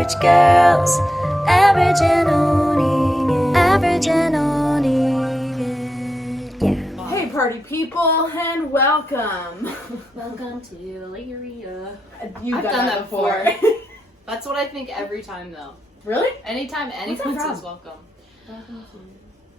Average girls, average and owning it. Average and owning it. Yeah. Hey party people, and welcome. Welcome to Lyria. You've done that before. That's what I think every time, though. Really? Anytime What's anyone that says from? welcome.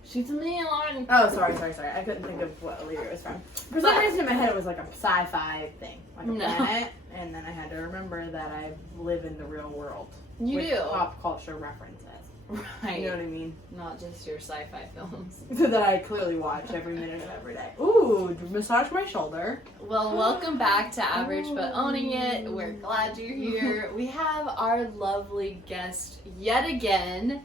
She's a man. Oh, sorry. I couldn't think of what Lyria was from. For some reason in my head it was like a sci-fi thing, like a planet, and then I had to remember that I live in the real world. You with do. Pop culture references. Right. You know what I mean? Not just your sci-fi films. So that I clearly watch every minute of every day. Ooh, massage my shoulder. Well, welcome back to Average But Owning It. We're glad you're here. We have our lovely guest yet again.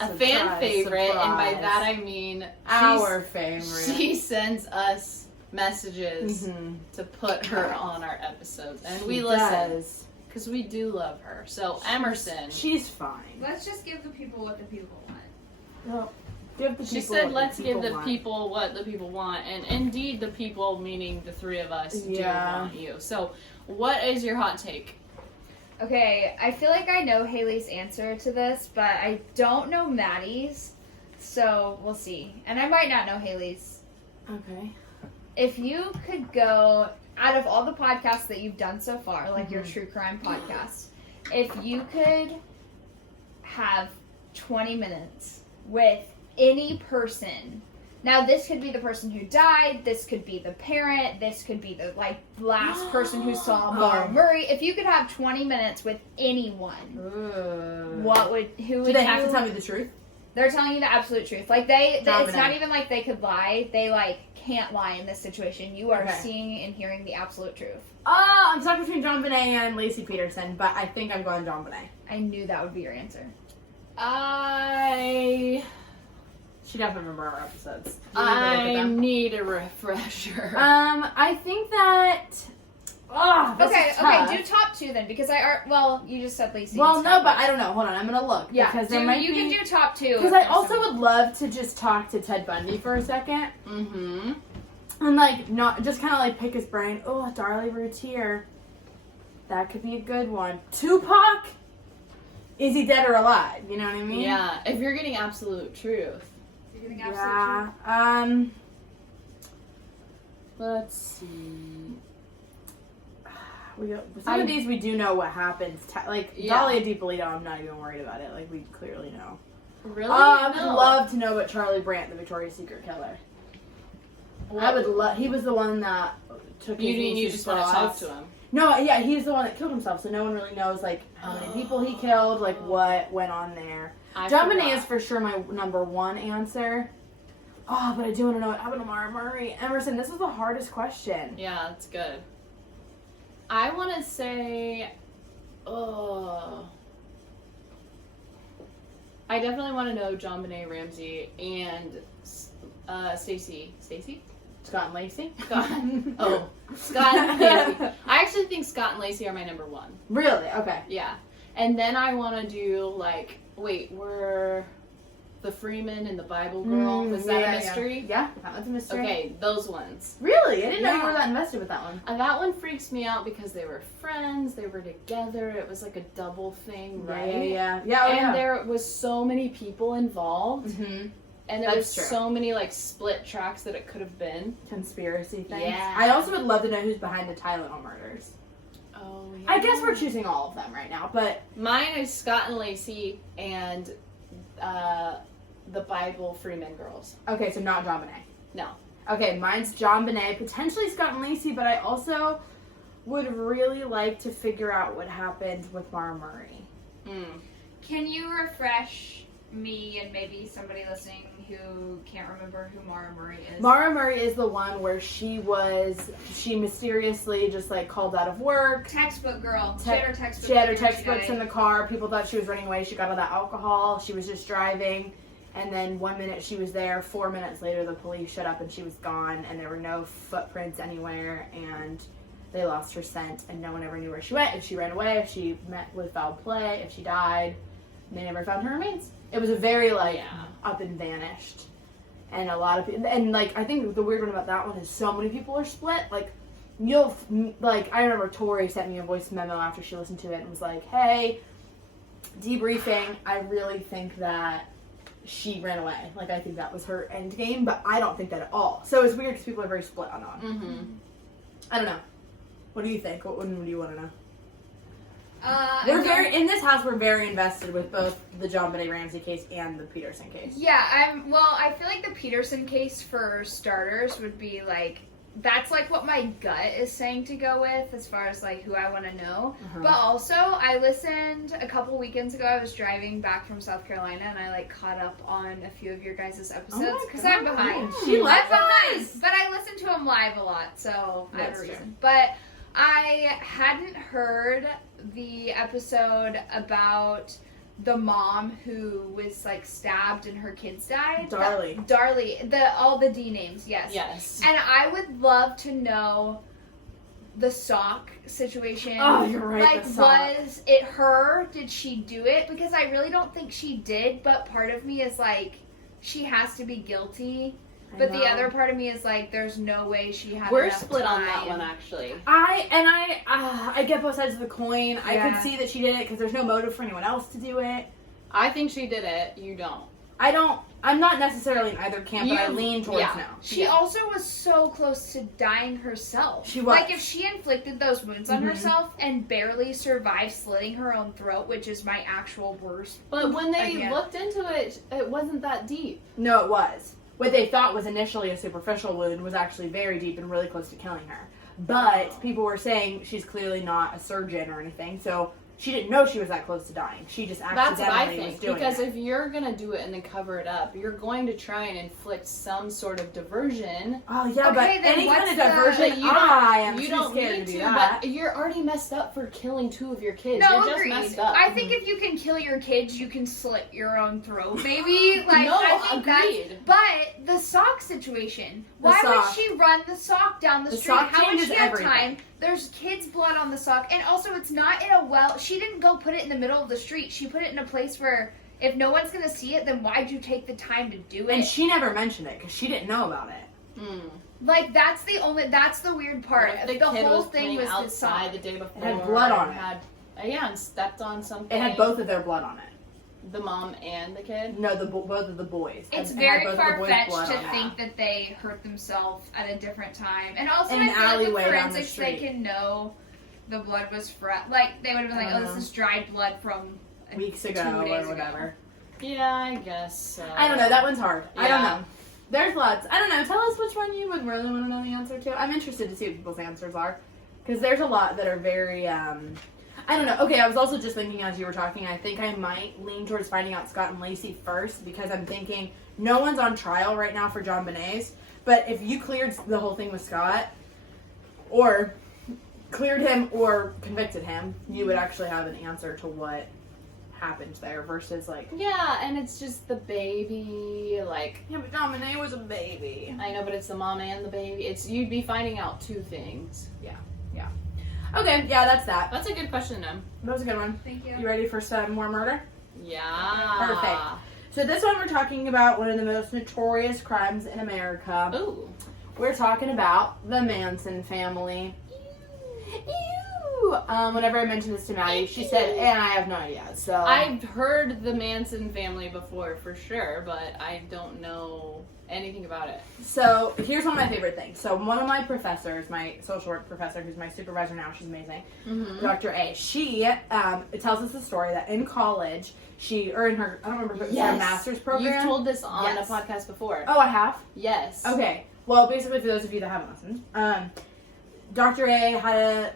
A fan favorite, and by that I mean our favorite. She sends us messages to put her on our episodes, and we listen because we do love her. So Emerson, she's fine. Let's just give the people what the people want. Well, give the people she said, what "Let's the give people the want." people what the people want," and indeed, the people, meaning the three of us, do want you. So, what is your hot take? Okay, I feel like I know Haley's answer to this, but I don't know Maddie's, so we'll see. And I might not know Haley's. Okay. If you could go, out of all the podcasts that you've done so far, like your true crime podcast, if you could have 20 minutes with any person. Now, this could be the person who died, this could be the parent, this could be the, last person who saw Maura Murray. If you could have 20 minutes with anyone, who would Do they have to tell me the truth? They're telling you the absolute truth. Like, it's Dominic. not even like they could lie. They, can't lie in this situation. You are Okay. seeing and hearing the absolute truth. I'm stuck between John Bonet and Lacey Peterson, but I think I'm going John Bonet. I knew that would be your answer. She'd have to remember our episodes. I need a refresher. I think that. Okay, do top two then, because you just said Lacey. Well, no, but I don't know. Hold on, I'm gonna look. Yeah, because there might you be. can do top two. Because I also would love to just talk to Ted Bundy for a second. Mm-hmm. And, not just kind of, pick his brain. Oh, Darlie Routier. That could be a good one. Tupac? Is he dead or alive? You know what I mean? Yeah, if you're getting absolute truth. You're getting absolute Yeah. truth. Let's see. Some of these we do know what happens. Dahlia DiPolito, I'm not even worried about it. We clearly know. Really? I would love to know about Charlie Brandt, the Victoria's Secret killer. I would love. He was the one that took. You just want to talk to him. No, yeah, he's the one that killed himself, so no one really knows how many people he killed, what went on there. John Bonet is for sure my number one answer. Oh, but I do want to know what happened to Maura Murray. Emerson, this is the hardest question. Yeah, that's good. I want to say, I definitely want to know John Bonet Ramsey and Stacey. Scott and Lacey? Scott and Lacey. I actually think Scott and Lacey are my number one. Really? Okay. Yeah. And then I want to do, were the Freeman and the Bible girl, was that a mystery? Yeah, that was a mystery. Okay, those ones. Really? I didn't know you were that invested with that one. And that one freaks me out because they were friends, they were together, it was like a double thing, right? Yeah. And there was so many people involved. Mm-hmm. And there was so many split tracks that it could have been. Conspiracy things. Yeah. I also would love to know who's behind the Tylenol murders. Oh, yeah. I guess we're choosing all of them right now, but... Mine is Scott and Lacey and the Bible Freeman girls. Okay, so not John Bonet. No. Okay, mine's John Bonet, potentially Scott and Lacey, but I also would really like to figure out what happened with Maura Murray. Can you refresh me and maybe somebody listening who can't remember who Maura Murray is? Maura Murray is the one where she mysteriously just called out of work. Textbook girl. She She had her textbooks in the car. People thought she was running away. She got all that alcohol. She was just driving. And then 1 minute she was there. 4 minutes later the police showed up and she was gone. And there were no footprints anywhere. And they lost her scent. And no one ever knew where she went. If she ran away. If she met with foul play. If she died. They never found her remains. It was a very up and vanished. And a lot of people, and I think the weird one about that one is so many people are split. I remember Tori sent me a voice memo after she listened to it and was like, hey, debriefing, I really think that she ran away. Like, I think that was her end game, but I don't think that at all. So it's weird because people are very split on that. Mm-hmm. I don't know. What do you think? What one do you want to know? We're in this house. We're very invested with both the John Benet Ramsey case and the Peterson case. Yeah, I feel like the Peterson case, for starters, would be like, that's like what my gut is saying to go with as far as like who I want to know. Uh-huh. But also, I listened a couple weekends ago. I was driving back from South Carolina, and I like caught up on a few of your guys' episodes because I'm behind. She I'm left behind, us. but I listen to them live a lot, so I have That's a reason. true. But I hadn't heard the episode about the mom who was like stabbed and her kids died. Darlie. All the D names, yes. Yes. And I would love to know the sock situation. Oh, you're right. Like, the sock. was it her? Did she do it? Because I really don't think she did, but part of me is like, she has to be guilty. But the other part of me is like, there's no way she had We're enough split time. on that one, actually. I get both sides of the coin. Yeah. I could see that she did it because there's no motive for anyone else to do it. I think she did it. You don't. I'm not necessarily in either camp, but I lean towards no. She also was so close to dying herself. She was. Like, if she inflicted those wounds on herself and barely survived slitting her own throat, which is my actual worst. But when they idea. looked into it, it wasn't that deep. No, it was. What they thought was initially a superficial wound was actually very deep and really close to killing her. But people were saying she's clearly not a surgeon or anything, so she didn't know she was that close to dying. She just accidentally That's what I was think. doing Because it. if you're going to do it and then cover it up, you're going to try and inflict some sort of diversion. Oh, yeah, Okay, but then any kind what's of the- diversion, You I am too don't scared need to do to, that. but you're already messed up for killing 2 of your kids. No, you're just agreed. messed up. I think if you can kill your kids, you can slit your own throat, maybe. Like, No, I think agreed. But the sock situation. The Why sock. would she run the sock down the The street? sock How would changes she have everything. time? There's kids' blood on the sock, and also it's not in a well. She didn't go put it in the middle of the street. She put it in a place where if no one's gonna see it, then why'd you take the time to do it? And she never mentioned it because she didn't know about it. Like, that's the weird part. What if the The kid whole was thing playing was the outside sock. the day before. It had blood on and and stepped on something. It had both of their blood on it. The mom and the kid? No, both of the boys. It's It had very both of the boys' far-fetched blood to on it. think that they hurt themselves at a different time. And also, In I an feel like alleyway with down the forensics, they street. can know the blood was fresh. Like, they would have been like, oh, this is dried blood from Weeks 2 ago days or whatever. Yeah, I guess so. I don't know. That one's hard. I don't Yeah. know. There's lots. I don't know. Tell us which one you would really want to know the answer to. I'm interested to see what people's answers are. Because there's a lot that are very, I don't know. Okay, I was also just thinking as you were talking, I think I might lean towards finding out Scott and Lacey first. Because I'm thinking, no one's on trial right now for John Benet's. But if you cleared the whole thing with Scott, or cleared him or convicted him, you would actually have an answer to what happened there versus like, Yeah, and it's just the baby, like, yeah, but John Benet was a baby. I know, but it's the mom and the baby. You'd be finding out 2 things. Okay, yeah, that's that. That's a good question, Em. That was a good one. Thank you. You ready for some more murder? Yeah. Perfect. So this one we're talking about one of the most notorious crimes in America. Ooh. We're talking about the Manson family. Ew. Whenever I mentioned this to Maddie, she said, and I have no idea. So I've heard the Manson family before, for sure, but I don't know anything about it. So here's one of my favorite things. So one of my professors, my social work professor, who's my supervisor now, she's amazing, Dr. A. She tells us the story that in college, in her, I don't remember, but her master's program. You've told this on Yes. a podcast before. Oh, I have? Yes. Okay. Well, basically, for those of you that haven't listened, Dr. A had a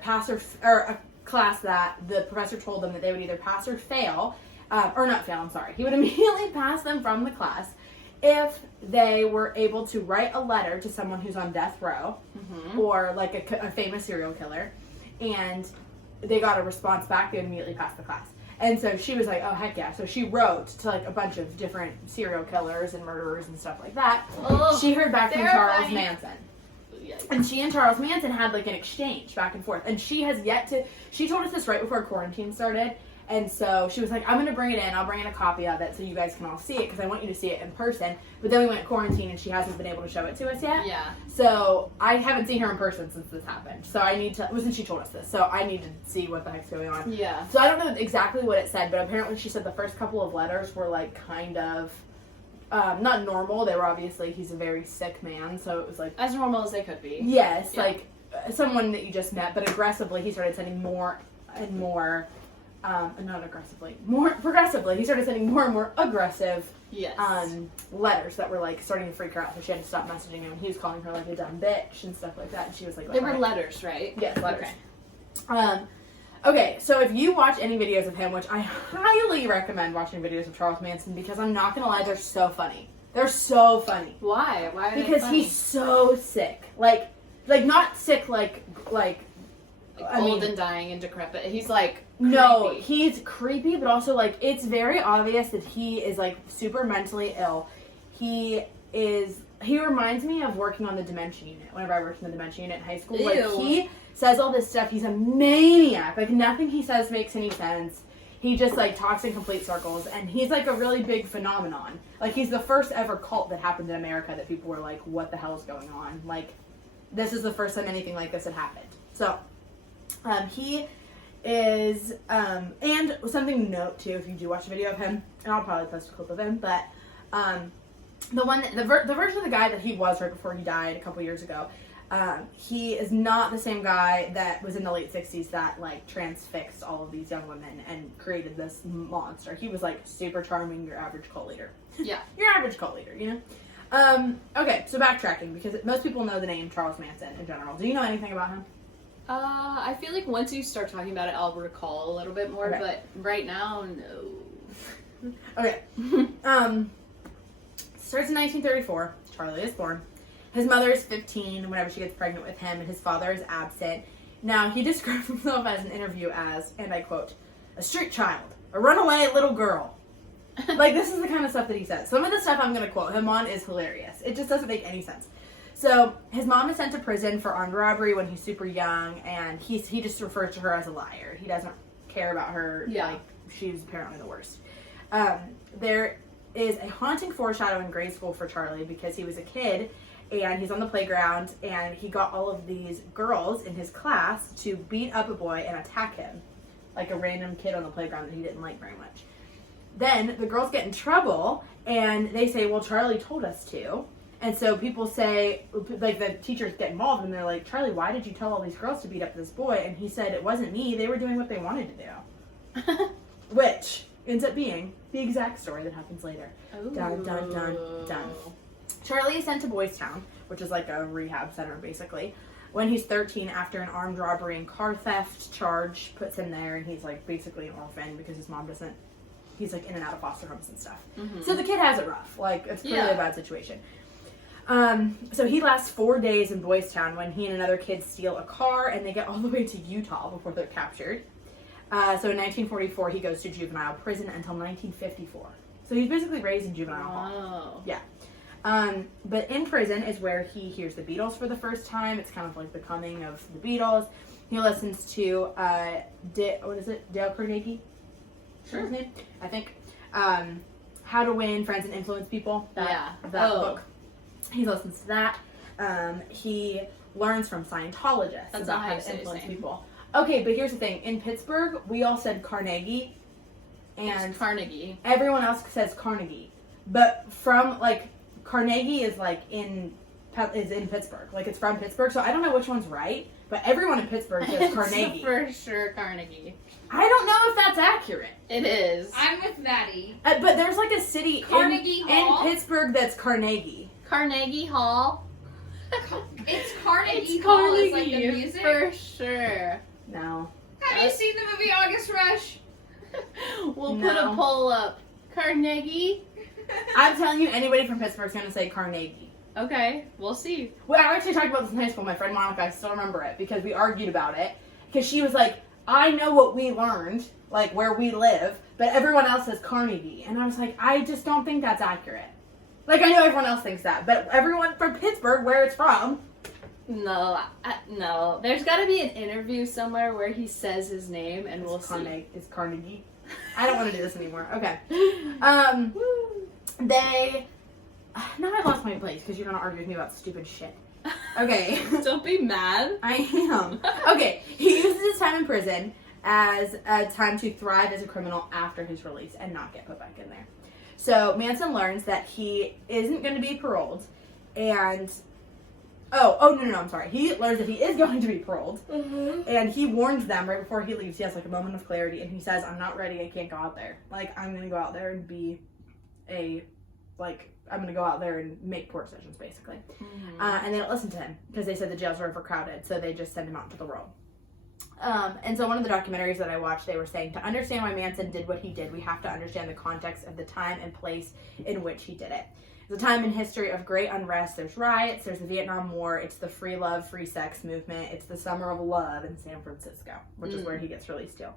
a class that the professor told them that they would either pass or fail, or not fail, I'm sorry. He would immediately pass them from the class if they were able to write a letter to someone who's on death row, or like a famous serial killer, and they got a response back, they would immediately pass the class. And so she was like, oh, heck yeah. So she wrote to like a bunch of different serial killers and murderers and stuff like that. Oh, She heard back from Charles terrifying. Manson. Yikes. And she and Charles Manson had like an exchange back and forth. And she has yet to, she told us this right before quarantine started. And so she was like, I'm going to bring it in. I'll bring in a copy of it so you guys can all see it because I want you to see it in person. But then we went quarantine and she hasn't been able to show it to us yet. Yeah. So I haven't seen her in person since this happened. So I need to, since she told us this, so I need to see what the heck's going on. Yeah. So I don't know exactly what it said, but apparently she said the first couple of letters were like kind of, not normal. They were obviously, he's a very sick man. So it was like. As normal as they could be. Yes, Yeah. like someone that you just met, but aggressively he started sending more and more. Not aggressively, more progressively. He started sending more and more aggressive Yes. letters that were like starting to freak her out. So she had to stop messaging him. He was calling her like a dumb bitch and stuff like that. And she was like, They were "Fine." letters, right? Yes, letters. Okay. Okay, so if you watch any videos of him, which I highly recommend watching videos of Charles Manson because I'm not gonna lie, they're so funny. They're so funny. Why? Why are they Because funny? he's so sick. Like not sick like old and dying and decrepit. He's like no, creepy. he's creepy, but also like it's very obvious that he is like super mentally ill. He reminds me of working on the dementia unit. Whenever I worked in the dementia unit in high school, like Ew. he says all this stuff. He's a maniac. Like nothing he says makes any sense. He just like talks in complete circles, and he's like a really big phenomenon. Like he's the first ever cult that happened in America that people were like, "What the hell is going on?" Like this is the first time anything like this had happened. So he is, and something to note too, if you do watch a video of him, and I'll probably post a clip of him, but the version of the guy that he was right before he died a couple years ago, he is not the same guy that was in the late 60s that like transfixed all of these young women and created this monster. He was like super charming, your average cult leader. Yeah. Your average cult leader, you know? Okay, so backtracking, because most people know the name Charles Manson in general. Do you know anything about him? I feel like once you start talking about it, I'll recall a little bit more, Okay. but right now, no. Okay. Starts in 1934. Charlie is born. His mother is 15 whenever she gets pregnant with him, and his father is absent. Now, he described himself as an interview as, and I quote, a street child, a runaway little girl. Like, this is the kind of stuff that he says. Some of the stuff I'm going to quote him on is hilarious. It just doesn't make any sense. So, his mom is sent to prison for armed robbery when he's super young, and he just refers to her as a liar. He doesn't care about her. Yeah. Like, she's apparently the worst. There is a haunting foreshadow in grade school for Charlie because he was a kid, and he's on the playground, and he got all of these girls in his class to beat up a boy and attack him. Like a random kid on the playground that he didn't like very much. Then the girls get in trouble, and they say, well, Charlie told us to. And so people say, like the teachers get involved, and they're like, Charlie, why did you tell all these girls to beat up this boy? And he said, it wasn't me. They were doing what they wanted to do. Which ends up being the exact story that happens later. Dun, dun, dun, dun. Charlie is sent to Boys Town, which is like a rehab center, basically. When he's 13, after an armed robbery and car theft charge puts him there, and he's like basically an orphan because his mom doesn't, he's like in and out of foster homes and stuff. Mm-hmm. So the kid has it rough. Like, it's clearly Yeah. a bad situation. So he lasts 4 days in Boys Town when he and another kid steal a car, and they get all the way to Utah before they're captured. So in 1944, he goes to juvenile prison until 1954. So he's basically raised in juvenile hall. Oh. Yeah. But in prison is where he hears the Beatles for the first time. It's kind of like the coming of the Beatles. He listens to, Dale Carnegie? Sure. His name? I think. How to Win Friends and Influence People. That book. He listens to that. He learns from Scientologists That's about not how how you to say his influence name. people. Okay, but here's the thing. In Pittsburgh, we all said Carnegie, and It's Carnegie. everyone else says Carnegie. But from, like, Carnegie is, like, in Pittsburgh. Like, it's from Pittsburgh, so I don't know which one's right, but everyone in Pittsburgh says Carnegie. It's for sure Carnegie. I don't know if that's accurate. It is. I'm with Maddie. But there's, like, a city Carnegie Hall? in Pittsburgh that's Carnegie. Carnegie Hall. It's Carnegie It's Hall. It's Carnegie, like the music. for sure. No. Have you seen the movie August Rush? We'll put No. a poll up. Carnegie. I'm telling you, anybody from Pittsburgh's going to say Carnegie. Okay, we'll see. Well, I actually talked about this in high school. My friend Monica, I still remember it because we argued about it. Because she was like, I know what we learned, like where we live, but everyone else says Carnegie. And I was like, I just don't think that's accurate. Like, I know everyone else thinks that, but everyone from Pittsburgh, where it's from, No, no. There's got to be an interview somewhere where he says his name, and we'll see. It's Carnegie. I don't want to do this anymore. Okay. Now I lost my place because you're gonna argue with me about stupid shit. Okay. Don't be mad. I am. Okay. He uses his time in prison as a time to thrive as a criminal after his release and not get put back in there. So Manson learns that he isn't going to be paroled, and no, I'm sorry. He learns that he is going to be paroled, and he warns them right before he leaves. He has like a moment of clarity, and he says, "I'm not ready. I can't go out there. Like, I'm going to go out there and be I'm going to go out there and make poor decisions, basically." And they don't listen to him because they said the jails were overcrowded, so they just send him out into the world. And so one of the documentaries that I watched, they were saying, to understand why Manson did what he did, we have to understand the context of the time and place in which he did it. It's a time in history of great unrest. There's riots, there's the Vietnam War, it's the free love, free sex movement, it's the summer of love in San Francisco, which is where he gets released to.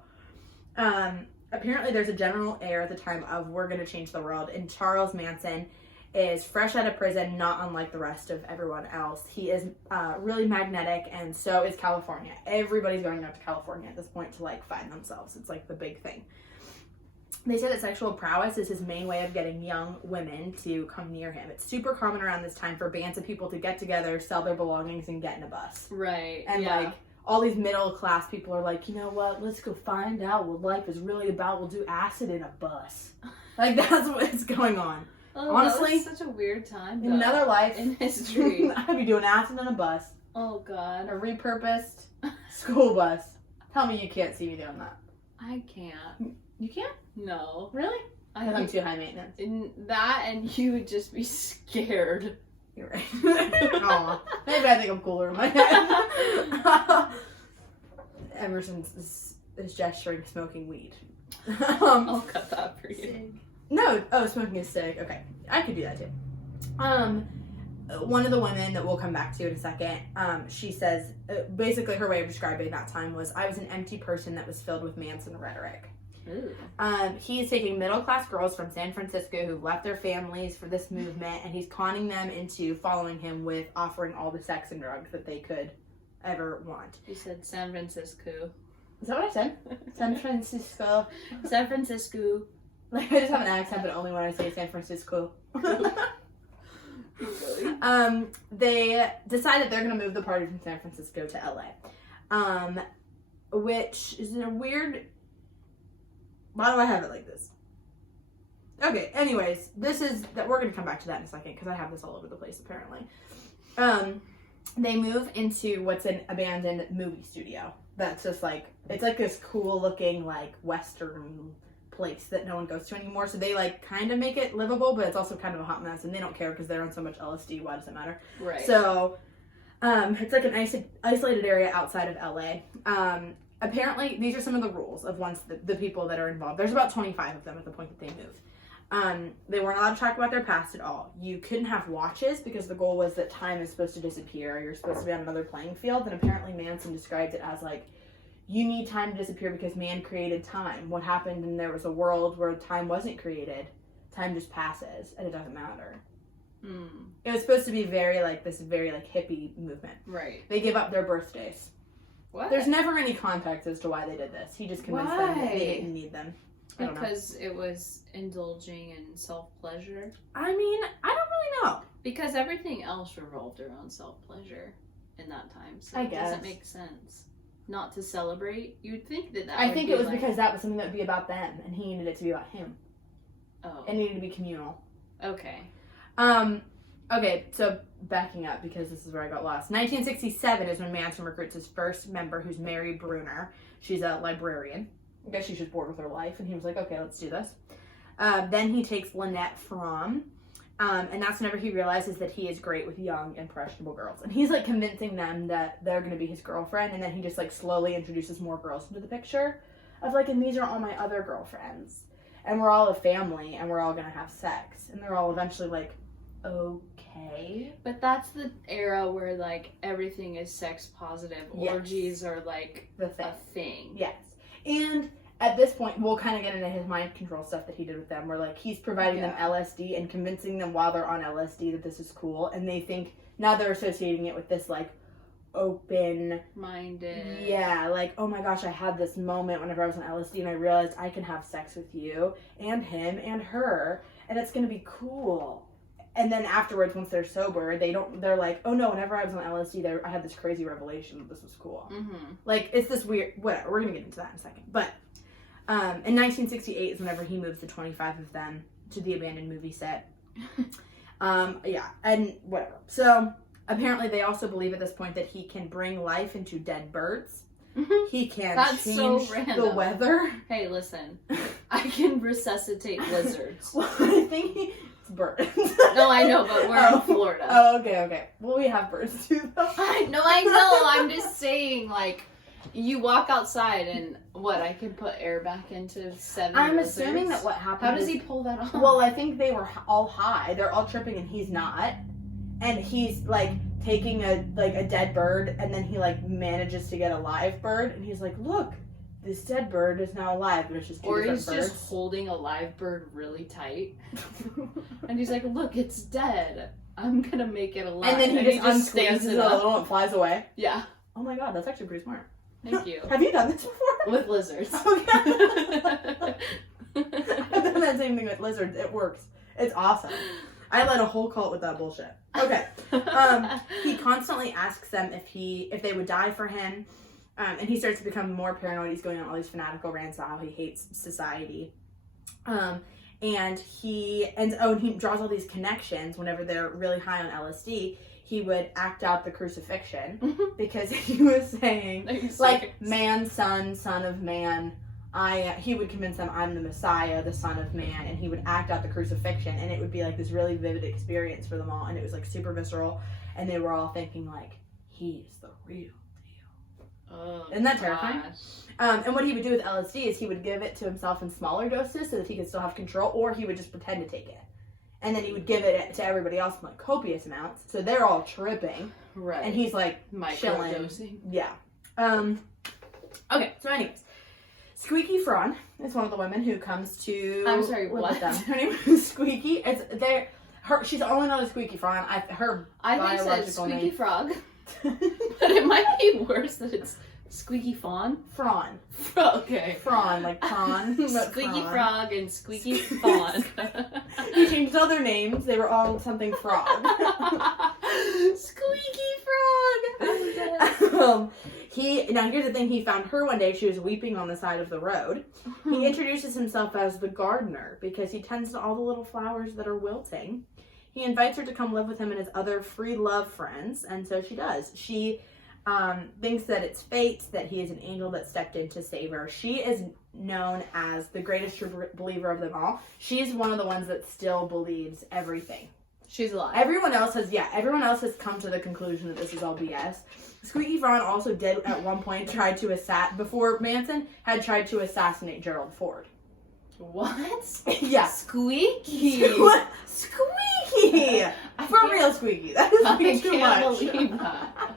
Apparently there's a general air at the time of we're going to change the world, and Charles Manson is fresh out of prison, not unlike the rest of everyone else. He is really magnetic, and so is California. Everybody's going out to California at this point to like find themselves. It's like the big thing. They say that sexual prowess is his main way of getting young women to come near him. It's super common around this time for bands of people to get together, sell their belongings, and get in a bus. Right. And like all these middle class people are like, you know what? Let's go find out what life is really about. We'll do acid in a bus. Like that's what's going on. Oh, honestly, that was such a weird time. In another life, in history, I'd be doing acid in a bus. Oh God, a repurposed school bus. Tell me you can't see me doing that. I can't. You can't? No. Really? Because I'm too high maintenance. In that, and you would just be scared. You're right. Aw, maybe I think I'm cooler in my head. Emerson is gesturing smoking weed. I'll cut that for you. No, smoking is sick. Okay, I could do that too. One of the women that we'll come back to in a second, she says, basically her way of describing that time was, I was an empty person that was filled with Manson rhetoric. He is taking middle-class girls from San Francisco who've left their families for this movement, and he's conning them into following him with offering all the sex and drugs that they could ever want. You said San Francisco. Is that what I said? San Francisco. San Francisco. Like, I just have an accent, but only when I say San Francisco. They decide that they're going to move the party from San Francisco to LA. Which is in a weird... Why do I have it like this? Okay, anyways, this is... that we're going to come back to that in a second, because I have this all over the place, apparently. They move into what's an abandoned movie studio. That's just like... It's like this cool-looking, like, Western... place that no one goes to anymore, so they like kind of make it livable, but it's also kind of a hot mess, and they don't care because they're on so much LSD. Why does it matter? Right. So it's like an isolated area outside of LA. Apparently these are some of the rules of once the people that are involved. There's about 25 of them at the point that they moved. They weren't allowed to talk about their past at all. You couldn't have watches because the goal was that time is supposed to disappear. You're supposed to be on another playing field, and apparently Manson described it as like, you need time to disappear because man created time. What happened and there was a world where time wasn't created, time just passes and it doesn't matter. It was supposed to be very like hippie movement. Right. They give up their birthdays. What? There's never any context as to why they did this. He just convinced them that they didn't need them. Because it was indulging in self-pleasure? I mean, I don't really know. Because everything else revolved around self-pleasure in that time. So it doesn't make sense. Not to celebrate? You'd think that I think it was like... because that was something that would be about them, and he needed it to be about him. Oh. It needed to be communal. Okay. Okay, so backing up, because this is where I got lost. 1967 is when Manson recruits his first member, who's Mary Bruner. She's a librarian. I guess she's just bored with her life, and he was like, okay, let's do this. Then he takes Lynette Fromm, and that's whenever he realizes that he is great with young, impressionable girls. And he's, like, convincing them that they're going to be his girlfriend, and then he just, like, slowly introduces more girls into the picture of, like, and these are all my other girlfriends. And we're all a family, and we're all going to have sex. And they're all eventually, like, okay. But that's the era where, like, everything is sex positive. Yes. Orgies are, like, a thing. Yes. And... at this point, we'll kind of get into his mind control stuff that he did with them, where, like, he's providing them LSD and convincing them while they're on LSD that this is cool, and they think, now they're associating it with this, like, open-minded. Yeah, like, oh my gosh, I had this moment whenever I was on LSD and I realized I can have sex with you and him and her and it's gonna be cool. And then afterwards, once they're sober, they're like, oh no, whenever I was on LSD, I had this crazy revelation that this was cool. Mm-hmm. Like, it's this weird, whatever, we're gonna get into that in a second. But in 1968 is whenever he moves the 25 of them to the abandoned movie set. Yeah, and whatever. So, apparently they also believe at this point that he can bring life into dead birds. He can change the weather. Hey, listen, I can resuscitate lizards. Well, I think it's birds. No, I know, but we're in Florida. Oh, okay. Well, we have birds too, though. I know. I'm just saying, like, you walk outside and I can put air back into 7 I'm lizards? assuming that what happened. How does he pull that off? Well, I think they were all high. They're all tripping, and he's not. And he's like taking a dead bird, and then he like manages to get a live bird, and he's like, "Look, this dead bird is now alive." But it's just two different birds. Or he's just holding a live bird really tight, and he's like, "Look, it's dead. I'm gonna make it alive." And then he just stands it a little and flies away. Yeah. Oh my god, that's actually pretty smart. Thank you. Have you done this before? With lizards. Okay. I've done that same thing with lizards. It works. It's awesome. I led a whole cult with that bullshit. Okay. He constantly asks them if they would die for him. And he starts to become more paranoid. He's going on all these fanatical rants about how he hates society. And he draws all these connections whenever they're really high on LSD. He would act out the crucifixion because he was saying, like, man, son of man. He would convince them I'm the Messiah, the Son of Man, and he would act out the crucifixion, and it would be like this really vivid experience for them all, and it was like super visceral, and they were all thinking like, he's the real deal. Oh, isn't that terrifying? And what he would do with LSD is he would give it to himself in smaller doses so that he could still have control, or he would just pretend to take it. And then he would give it to everybody else in like copious amounts, so they're all tripping. Right. And he's like chilling. Microdosing. Yeah. Okay, so anyways. Squeaky Frawn is one of the women who comes to I'm sorry, live what? with them. Her name is Squeaky. She's only known as Squeaky Frawn. I think it's Squeaky Frog. But it might be worse that it's Squeaky Fawn. Frawn. Okay. Frawn, like prawn. Squeaky Frog and Squeaky Fawn. He changed all their names. They were all something frog. Squeaky Frog. Now here's the thing, he found her one day, she was weeping on the side of the road. He introduces himself as the gardener because he tends to all the little flowers that are wilting. He invites her to come live with him and his other free love friends, and so she does. She thinks that it's fate, that he is an angel that stepped in to save her. She is known as the greatest true believer of them all. She's one of the ones that still believes everything. She's alive. Everyone else has come to the conclusion that this is all BS. Squeaky Frawn also did at one point before Manson had tried to assassinate Gerald Ford. What? Yeah. Squeaky. Squeaky. For real, Squeaky. That is too much. I can't believe that.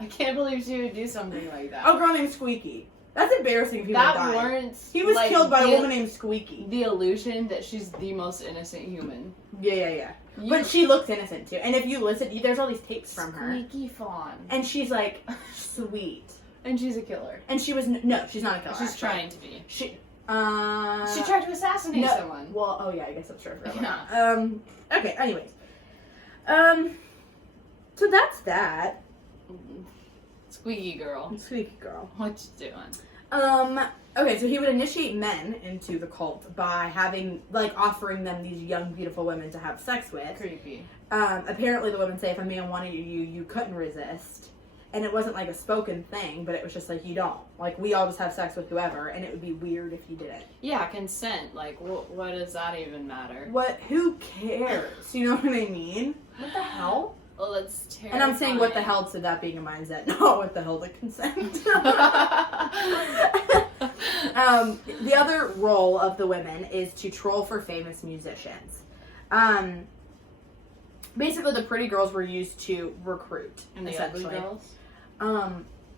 I can't believe she would do something like that. A girl named Squeaky. That's embarrassing if people died. That warrants. He was killed by a woman named Squeaky. The illusion that she's the most innocent human. Yeah. But she looks innocent too. And if you listen, there's all these tapes from her. Squeaky Fawn. And she's like, sweet. And she's a killer. And she was, no, she's not a killer. She's trying to be. She tried to assassinate someone. Well, oh yeah, I guess that's true. Yeah. Okay, anyways. So that's that. Squeaky girl. Squeaky girl. What you doing? Okay, so he would initiate men into the cult by offering them these young, beautiful women to have sex with. Creepy. Apparently the women say if a man wanted you couldn't resist. And it wasn't like a spoken thing, but it was just like, you don't. Like, we all just have sex with whoever, and it would be weird if you didn't. Yeah, consent. Like, what does that even matter? Who cares? You know what I mean? What the hell? Well, that's terrifying. And I'm saying what the hell to that being a mindset. No, what the hell to consent. The other role of the women is to troll for famous musicians. Basically, the pretty girls were used to recruit. And the ugly girls?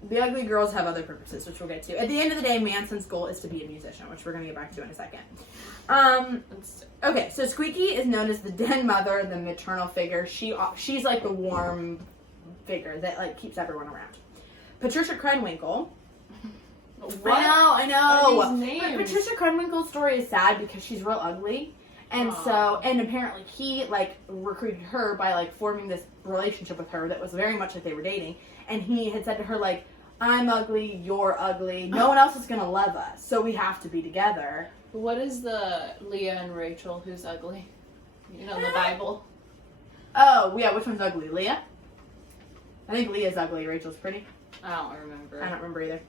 The ugly girls have other purposes, which we'll get to. At the end of the day, Manson's goal is to be a musician, which we're going to get back to in a second. Okay, so Squeaky is known as the den mother, the maternal figure. She's like the warm figure that like keeps everyone around. Patricia Krenwinkel. What? I know. What are these But names? Patricia Krenwinkel's story is sad because she's real ugly. And and apparently he, like, recruited her by, like, forming this relationship with her that was very much like they were dating. And he had said to her, like, I'm ugly, you're ugly, no one else is gonna love us, so we have to be together. What is the Leah and Rachel who's ugly? You know, the Bible. Oh, yeah, which one's ugly? Leah? I think Leah's ugly, Rachel's pretty. I don't remember. I don't remember either.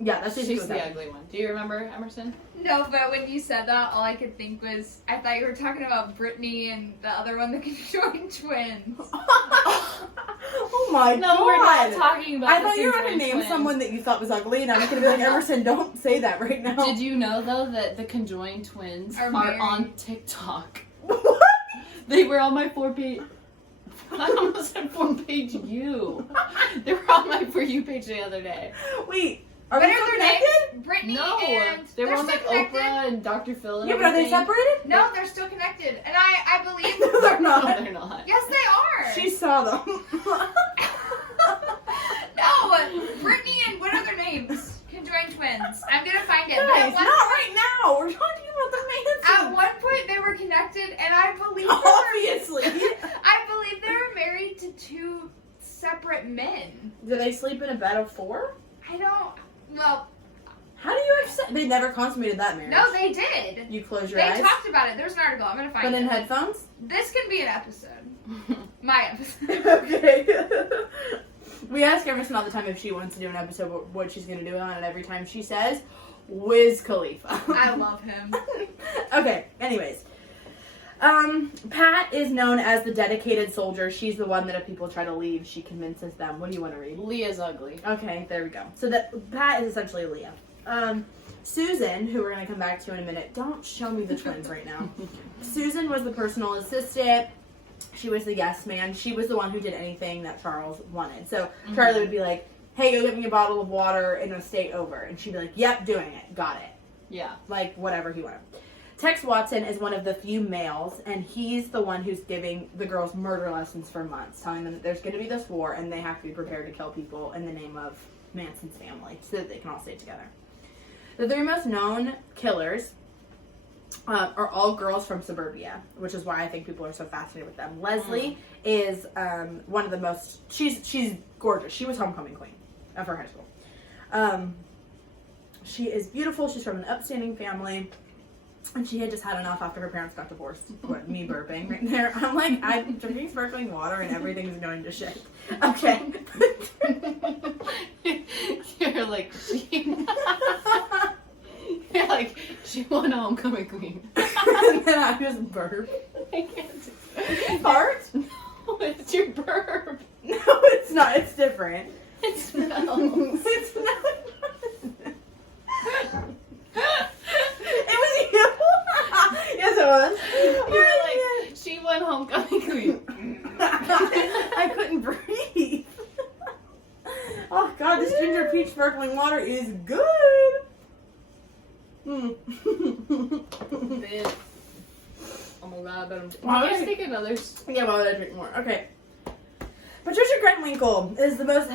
Yeah, that's just She's the ugly one. Do you remember, Emerson? No, but when you said that, all I could think was, I thought you were talking about Brittany and the other one, the conjoined twins. Oh my god. No, we're not talking about I the thought you were going to conjoined name twins. someone that you thought was ugly, and I was going to be like, Emerson, don't say that right now. Did you know, though, that the conjoined twins Are are married. on TikTok? What? They were on my 4-page... I almost said 4-page you. They were on my For You page the other day. Wait, are What they are still their connected? names? Brittany No, and... they were they're on still like connected? Oprah and Dr. Phil and Yeah, but are they everything. separated? No, they're still connected. And I believe... No, they're No, not. they're not. Yes, they are. She saw them. No, Brittany and what are their names? Conjoined twins. I'm gonna find it. But Guys, at not one right now. We're talking about the At Mansons. one point, they were connected, and I believe Obviously. I believe they were married to two separate men. Do they sleep in a bed of 4? I don't. Well, How do you accept? They never consummated that marriage. no, they did. You close your They eyes. talked about it. There's an article. I'm gonna find Put in it. headphones. This can be an episode. My episode. Okay. We ask Emerson all the time if she wants to do an episode, what she's going to do on it. Every time she says, Wiz Khalifa. I love him. Okay, anyways. Pat is known as the dedicated soldier. She's the one that if people try to leave, she convinces them. What do you want to read? Leah's ugly. Okay, there we go. So that Pat is essentially Leah. Susan, who we're going to come back to in a minute. Don't show me the twins right now. Susan was the personal assistant. She was the yes man. She was the one who did anything that Charles wanted. So Charlie would be like, hey, go get me a bottle of water and a stay over. And she'd be like, yep, doing it. Got it. Yeah. Like, whatever he wanted. Tex Watson is one of the few males, and he's the one who's giving the girls murder lessons for months, telling them that there's going to be this war and they have to be prepared to kill people in the name of Manson's family so that they can all stay together. The 3 most known killers are all girls from suburbia, which is why I think people are so fascinated with them. Leslie is one of the most... She's gorgeous. She was homecoming queen of her high school. She is beautiful. She's from an upstanding family. And she had just had enough after her parents got divorced. What, me burping right there? I'm like, I'm drinking sparkling water and everything's going to shit. Okay. You're like, you're like, she won homecoming queen. And then I just burp. I can't do Fart? No, it's your burp. No, it's not. It's different. It smells. It's not. It was you. Yes, it was. You're like, she won homecoming queen. I couldn't breathe. Oh God, this ginger peach sparkling water is good. Bitch. Oh my god, but Why I'm would just I- take another. Yeah, why would I drink more? Okay. Patricia Krenwinkel has the most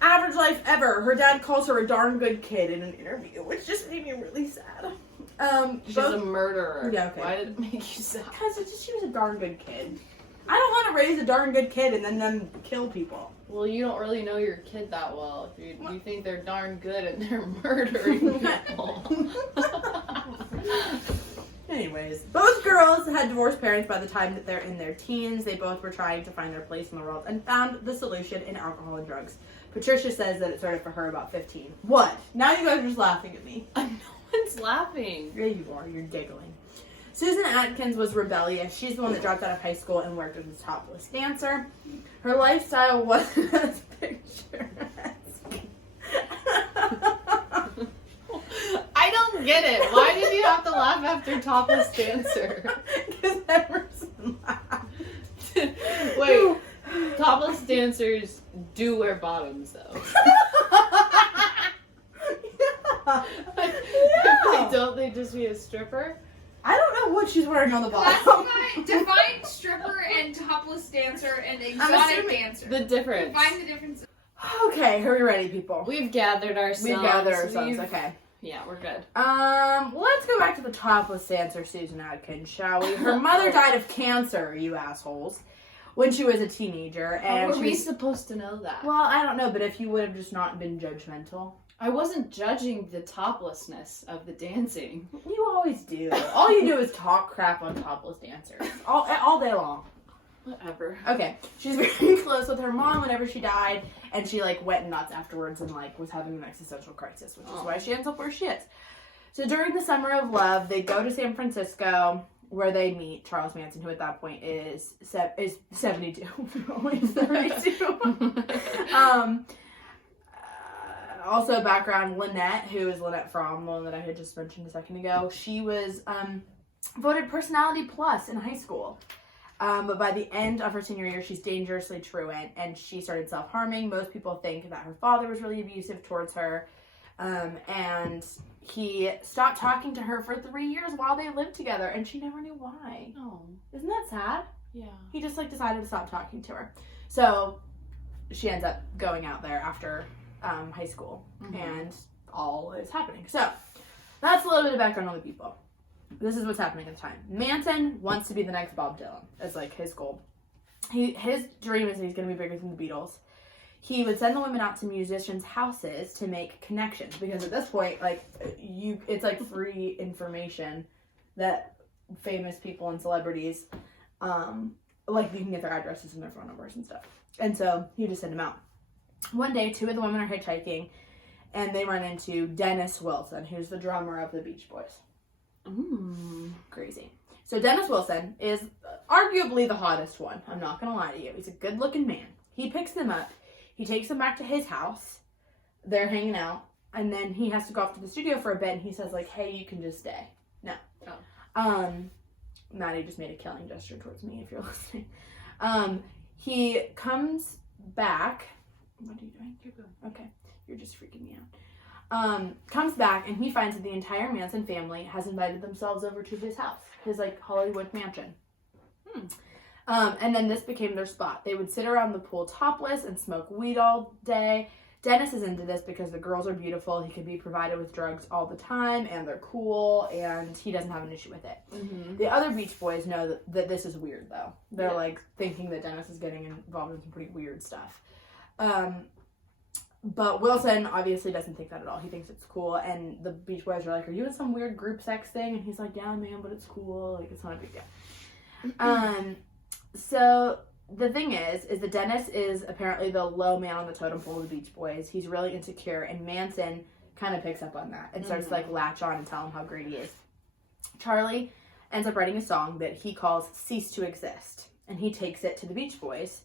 average life ever. Her dad calls her a darn good kid in an interview, which just made me really sad. She's a murderer. Yeah, okay. Why did it make you sad? Because she was a darn good kid. I don't want to raise a darn good kid and then them kill people. Well, you don't really know your kid that well. If you think they're darn good and they're murdering people. Anyways, both girls had divorced parents by the time that they're in their teens. They both were trying to find their place in the world and found the solution in alcohol and drugs. Patricia says that it started for her about 15. What? Now you guys are just laughing at me. No one's laughing. Yeah, you are. You're giggling. Susan Atkins was rebellious. She's the one that dropped out of high school and worked as a topless dancer. Her lifestyle wasn't as picturesque. I don't get it. Why did you have to laugh after topless dancer? Because Emerson laughed. Wait, topless dancers do wear bottoms though. Yeah. If they don't, they just be a stripper? I don't know know what she's wearing on the bottom. Define stripper and topless dancer and exotic dancer. The difference. Define the difference. Okay, are we ready, people? We've gathered ourselves. Okay. Yeah, we're good. Let's go back to the topless dancer, Susan Atkins, shall we? Her mother died of cancer, you assholes, when she was a teenager. And How were we supposed to know that? Well, I don't know, but if you would have just not been judgmental. I wasn't judging the toplessness of the dancing. You always do. All you do is talk crap on topless dancers. All day long. Whatever. Okay. She's very close with her mom whenever she died, and she, like, went nuts afterwards and, like, was having an existential crisis, which is why she ends up where she is. So during the summer of love, they go to San Francisco, where they meet Charles Manson, who at that point is 72. Only 32. Also, background, Lynette, who is Lynette Fromm, the one that I had just mentioned a second ago. She was voted Personality Plus in high school. But by the end of her senior year, she's dangerously truant, and she started self-harming. Most people think that her father was really abusive towards her, and he stopped talking to her for 3 years while they lived together, and she never knew why. Oh. Isn't that sad? Yeah. He just, like, decided to stop talking to her. So she ends up going out there after high school, and all is happening. So that's a little bit of background on the people. This is what's happening at the time. Manson wants to be the next Bob Dylan. It's like his goal. His dream is that he's going to be bigger than the Beatles. He would send the women out to musicians' houses to make connections, because at this point, like, it's like free information that famous people and celebrities, like, you can get their addresses and their phone numbers and stuff. And so he just send them out. One day, 2 of the women are hitchhiking, and they run into Dennis Wilson, who's the drummer of the Beach Boys. Crazy. So Dennis Wilson is arguably the hottest one. I'm not going to lie to you. He's a good-looking man. He picks them up. He takes them back to his house. They're hanging out. And then he has to go off to the studio for a bit, and he says, like, hey, you can just stay. No. Oh. Maddie just made a killing gesture towards me, if you're listening. He comes back. What are you doing? You're good. Okay. You're just freaking me out. Comes back, and he finds that the entire Manson family has invited themselves over to his house, his, like, Hollywood mansion. And then this became their spot. They would sit around the pool topless and smoke weed all day. Dennis is into this because the girls are beautiful. He can be provided with drugs all the time, and they're cool, and he doesn't have an issue with it. The other Beach Boys know that this is weird, though. They're, like, thinking that Dennis is getting involved in some pretty weird stuff. But Wilson obviously doesn't think that at all. He thinks it's cool, and the Beach Boys are like, are you in some weird group sex thing? And he's like, yeah, man, but it's cool. Like, it's not a big deal. So the thing is that Dennis is apparently the low man on the totem pole of the Beach Boys. He's really insecure, and Manson kind of picks up on that and starts to, like, latch on and tell him how great he is. Charlie ends up writing a song that he calls Cease to Exist, and he takes it to the Beach Boys.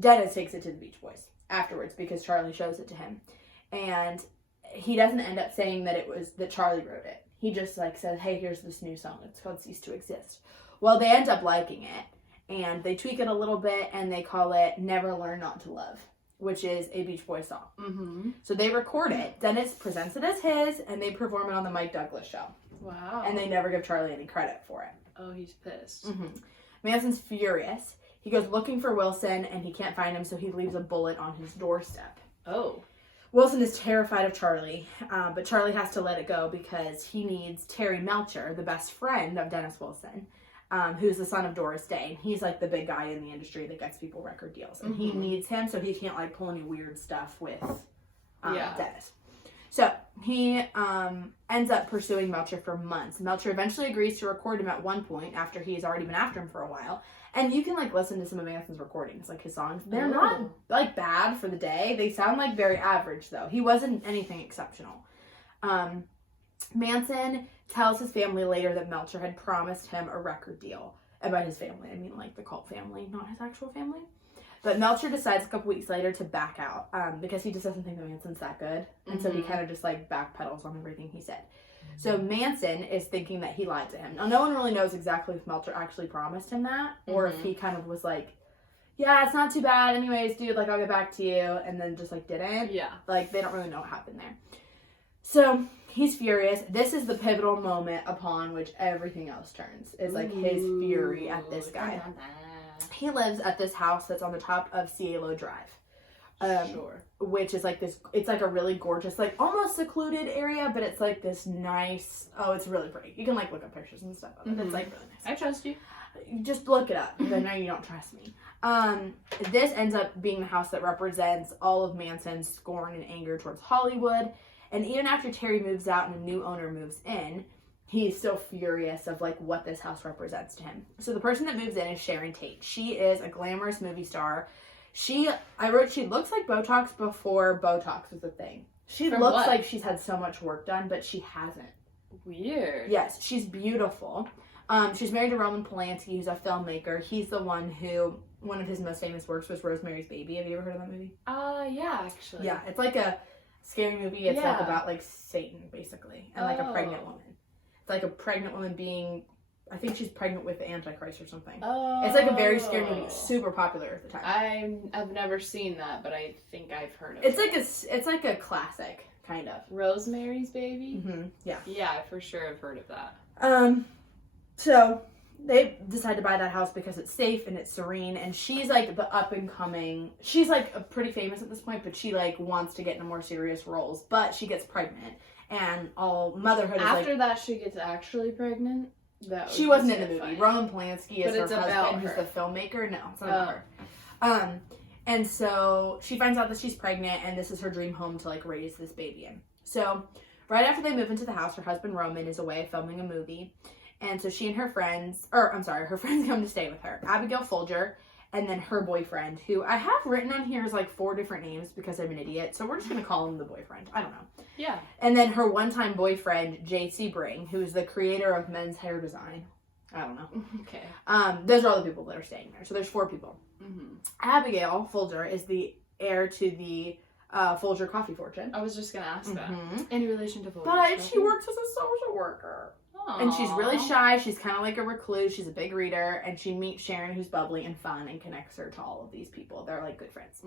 Dennis takes it to the Beach Boys afterwards because Charlie shows it to him. And he doesn't end up saying that Charlie wrote it. He just, like, says, hey, here's this new song. It's called Cease to Exist. Well, they end up liking it, and they tweak it a little bit, and they call it Never Learn Not to Love, which is a Beach Boys song. So they record it. Dennis presents it as his, and they perform it on the Mike Douglas show. Wow. And they never give Charlie any credit for it. Oh, he's pissed. Manson's furious. He goes looking for Wilson, and he can't find him, so he leaves a bullet on his doorstep. Oh. Wilson is terrified of Charlie, but Charlie has to let it go because he needs Terry Melcher, the best friend of Dennis Wilson, who's the son of Doris Day. And he's, like, the big guy in the industry that gets people record deals. And he needs him so he can't, like, pull any weird stuff with Dennis. So he ends up pursuing Melcher for months. Melcher eventually agrees to record him at one point after he's already been after him for a while. And you can, like, listen to some of Manson's recordings, like his songs. They're not, like, bad for the day. They sound, like, very average, though. He wasn't anything exceptional. Manson tells his family later that Melcher had promised him a record deal. And by his family, I mean, like, the cult family, not his actual family. But Melcher decides a couple weeks later to back out because he just doesn't think that Manson's that good. And so he kind of just, like, backpedals on everything he said. So Manson is thinking that he lied to him. Now, no one really knows exactly if Melcher actually promised him that, or if he kind of was like, yeah, it's not too bad anyways, dude, like, I'll get back to you, and then just, like, didn't. Yeah. Like, they don't really know what happened there. So he's furious. This is the pivotal moment upon which everything else turns. It's like his fury at this guy. He lives at this house that's on the top of Cielo Drive. Which is like this, it's like a really gorgeous, like almost secluded area, but it's like this nice, it's really pretty. You can like look up pictures and stuff of it. It's like really nice. I trust you. Just look it up, because I know you don't trust me. This ends up being the house that represents all of Manson's scorn and anger towards Hollywood. And even after Terry moves out and a new owner moves in, he's still furious of like what this house represents to him. So the person that moves in is Sharon Tate. She is a glamorous movie star. I wrote she looks like Botox before Botox was a thing. She looks like she's had so much work done, but she hasn't. Weird. Yes, she's beautiful. She's married to Roman Polanski, who's a filmmaker. He's the one who, one of his most famous works was Rosemary's Baby. Have you ever heard of that movie? Yeah, actually. Yeah, it's like a scary movie. It's like about like Satan, basically, and like a pregnant woman. It's like a pregnant woman being, I think she's pregnant with the Antichrist or something. It's like a very scary movie, super popular at the time. I've never seen that, but I think I've heard of it. It's like a classic, kind of. Rosemary's Baby? Yeah. Yeah, for sure I've heard of that. So they decide to buy that house because it's safe and it's serene, and she's like the up and coming, she's like pretty famous at this point, but she like wants to get into more serious roles, but she gets pregnant, and all motherhood is After that she gets actually pregnant? She wasn't in the movie. Roman Polanski is her husband, her. who's the filmmaker. No, it's not about her. And so she finds out that she's pregnant, and this is her dream home to like raise this baby in. So right after they move into the house, her husband Roman is away filming a movie, and so she and her friends come to stay with her. Abigail Folger, and then her boyfriend, who I have written on here as like 4 different names because I'm an idiot, so we're just gonna call him the boyfriend. I don't know. Yeah. And then her one-time boyfriend, J.C. Bring, who's the creator of men's hair design. I don't know. Okay. Those are all the people that are staying there. So there's 4 people. Mm-hmm. Abigail Folger is the heir to the Folger coffee fortune. I was just gonna ask that. In relation to Folger. But she works as a social worker. Aww. And she's really shy. She's kind of like a recluse. She's a big reader. And she meets Sharon, who's bubbly and fun, and connects her to all of these people. They're like good friends.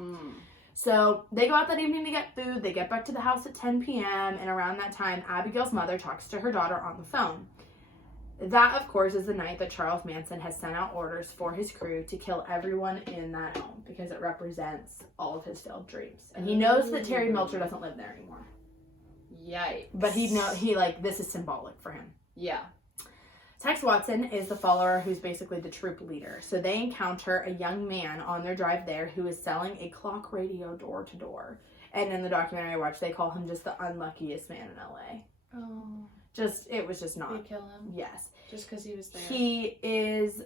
So they go out that evening to get food. They get back to the house at 10 p.m. And around that time, Abigail's mother talks to her daughter on the phone. That, of course, is the night that Charles Manson has sent out orders for his crew to kill everyone in that home because it represents all of his failed dreams. And he knows that Terry Melcher doesn't live there anymore. Yikes. But this is symbolic for him. Yeah. Tex Watson is the follower who's basically the troop leader. So they encounter a young man on their drive there who is selling a clock radio door to door. And in the documentary I watched, they call him just the unluckiest man in LA. Oh. It was just not. They kill him? Yes. Just because he was there? He is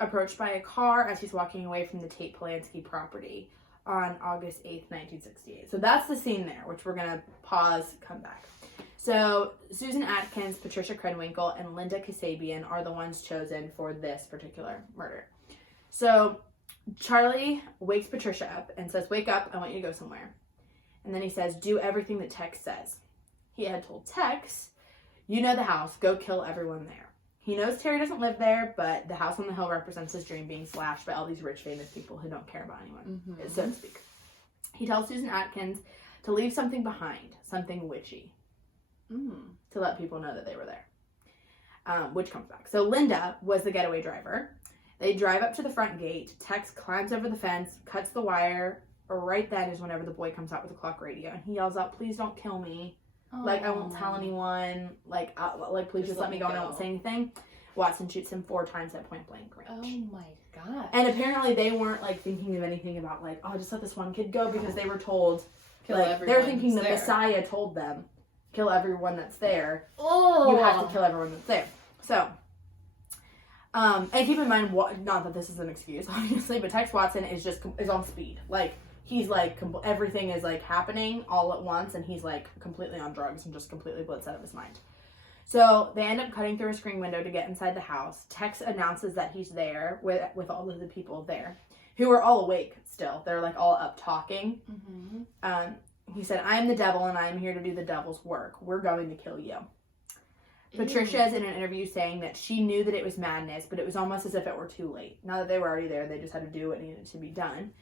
approached by a car as he's walking away from the Tate Polanski property on August 8th, 1968. So that's the scene there, which we're going to pause, come back. So Susan Atkins, Patricia Krenwinkel, and Linda Kasabian are the ones chosen for this particular murder. So Charlie wakes Patricia up and says, "Wake up, I want you to go somewhere." And then he says, "Do everything that Tex says." He had told Tex, "You know the house, go kill everyone there." He knows Terry doesn't live there, but the house on the hill represents his dream being slashed by all these rich, famous people who don't care about anyone, so to speak. He tells Susan Atkins to leave something behind, something witchy, to let people know that they were there, which comes back. So Linda was the getaway driver. They drive up to the front gate. Tex climbs over the fence, cuts the wire. Right then is whenever the boy comes out with the clock radio, and he yells out, "Please don't kill me. Like, I won't tell anyone. Like, please just let me go and I won't say anything." Watson shoots him 4 times at point blank range. Oh my god. And apparently they weren't like thinking of anything about like, oh, just let this one kid go, because they were told, Kill like, everyone they're thinking the that's there. Messiah told them, kill everyone that's there. Oh. You have to kill everyone that's there. So, and keep in mind, not that this is an excuse, obviously, but Tex Watson is on speed. Like, he's like, everything is like happening all at once, and he's like completely on drugs and just completely blitzed out of his mind. So they end up cutting through a screen window to get inside the house. Tex announces that he's there with all of the people there, who are all awake still. They're like all up talking. He said, "I am the devil and I am here to do the devil's work. We're going to kill you." Patricia is in an interview saying that she knew that it was madness, but it was almost as if it were too late. Now that they were already there, they just had to do what needed to be done.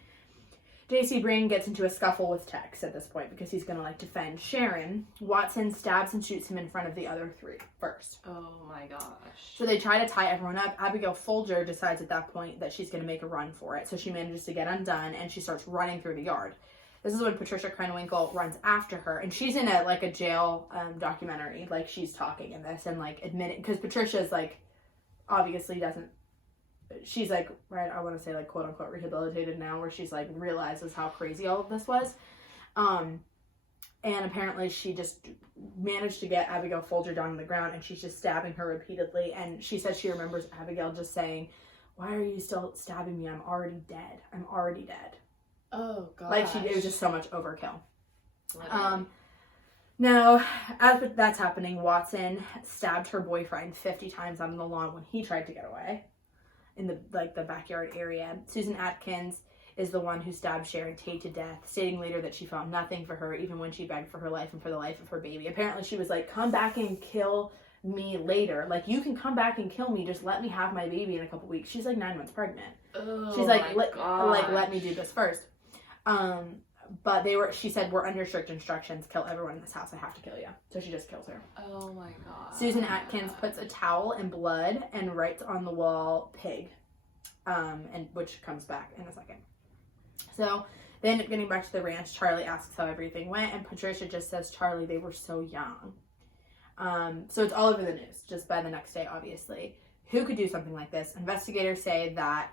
J.C. Breen gets into a scuffle with Tex at this point because he's going to, like, defend Sharon. Watson stabs and shoots him in front of the other three first. Oh my gosh. So they try to tie everyone up. Abigail Folger decides at that point that she's going to make a run for it. So she manages to get undone, and she starts running through the yard. This is when Patricia Krenwinkel runs after her, and she's in a jail documentary. Like, she's talking in this and, like, admitting, because Patricia's, like, obviously doesn't, she's, like, right, I want to say, like, quote unquote rehabilitated now, where she's, like, realizes how crazy all of this was. And apparently she just managed to get Abigail Folger down on the ground, and she's just stabbing her repeatedly. And she said she remembers Abigail just saying, "Why are you still stabbing me? I'm already dead. I'm already dead." Oh god. Like, it was just so much overkill. Now, as that's happening, Watson stabbed her boyfriend 50 times on the lawn when he tried to get away in the backyard area. Susan Atkins is the one who stabbed Sharon Tate to death, stating later that she felt nothing for her, even when she begged for her life and for the life of her baby. Apparently, she was like, "Come back and kill me later. Like, you can come back and kill me. Just let me have my baby in a couple weeks." She's like 9 months pregnant. Oh, she's like, let me do this first. But she said, "We're under strict instructions. Kill everyone in this house. I have to kill you." So she just kills her. Oh my god. Susan Atkins puts a towel in blood and writes on the wall "pig," and which comes back in a second. So they end up getting back to the ranch. Charlie asks how everything went, and Patricia just says, "Charlie, they were so young." So it's all over the news just by the next day, obviously. Who could do something like this? Investigators say that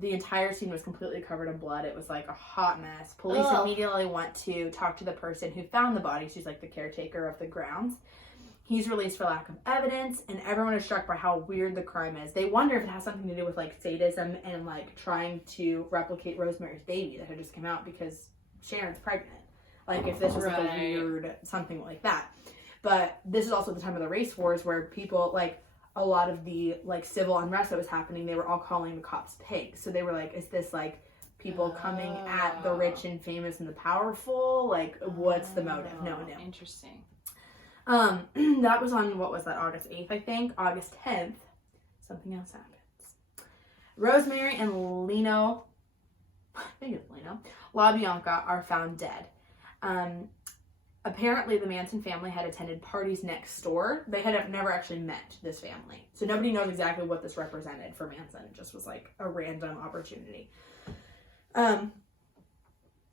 the entire scene was completely covered in blood. It was like a hot mess. Police immediately went to talk to the person who found the body. She's like the caretaker of the grounds. He's released for lack of evidence, and everyone is struck by how weird the crime is. They wonder if it has something to do with, like, sadism and, like, trying to replicate Rosemary's Baby that had just come out because Sharon's pregnant. Like, if this was like a weird something like that. But this is also the time of the race wars where people, like, a lot of the, like, civil unrest that was happening, they were all calling the cops pigs. So they were like, is this, like, people coming at the rich and famous and the powerful? Like, what's the motive? No one knew. Interesting. That was on, what was that, August 8th, I think? August 10th, something else happens. Rosemary and Lino, I think it's Lino, LaBianca are found dead. Apparently the Manson family had attended parties next door. They had never actually met this family. So nobody knows exactly what this represented for Manson. It just was like a random opportunity.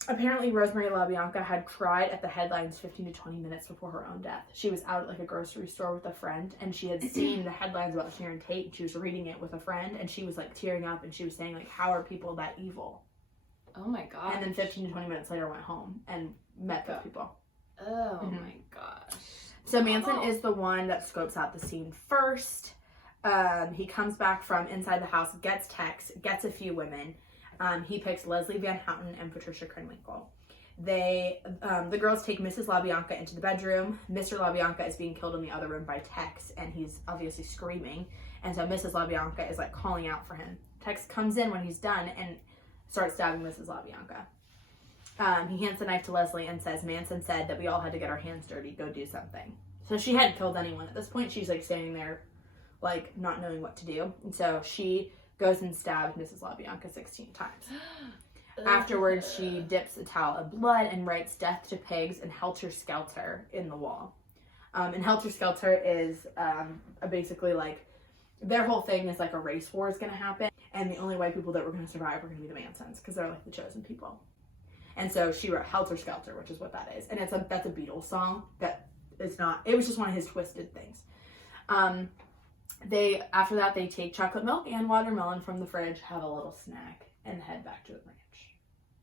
Apparently Rosemary LaBianca had cried at the headlines 15 to 20 minutes before her own death. She was out at like a grocery store with a friend, and she had seen the headlines about Sharon Tate, and she was reading it with a friend, and she was like tearing up, and she was saying like, how are people that evil? Oh my god. And then 15 to 20 minutes later went home and met those people. Oh my gosh. So Manson is the one that scopes out the scene first. He comes back from inside the house, gets Tex, gets a few women. He picks Leslie Van Houten and Patricia Krenwinkel. The girls take Mrs. LaBianca into the bedroom. Mr. LaBianca is being killed in the other room by Tex, and he's obviously screaming. And so Mrs. LaBianca is like calling out for him. Tex comes in when he's done and starts stabbing Mrs. LaBianca. He hands the knife to Leslie and says, "Manson said that we all had to get our hands dirty. Go do something." So she hadn't killed anyone at this point. She's like standing there, like not knowing what to do. And so she goes and stabs Mrs. LaBianca 16 times. Afterwards, she dips a towel in blood and writes "death to pigs" and "helter skelter" in the wall. And helter skelter is basically like their whole thing is like a race war is going to happen, and the only white people that were going to survive are going to be the Mansons because they're like the chosen people. And so she wrote "Helter Skelter," which is what that is, and that's a Beatles song. That is not. It was just one of his twisted things. After that they take chocolate milk and watermelon from the fridge, have a little snack, and head back to the ranch.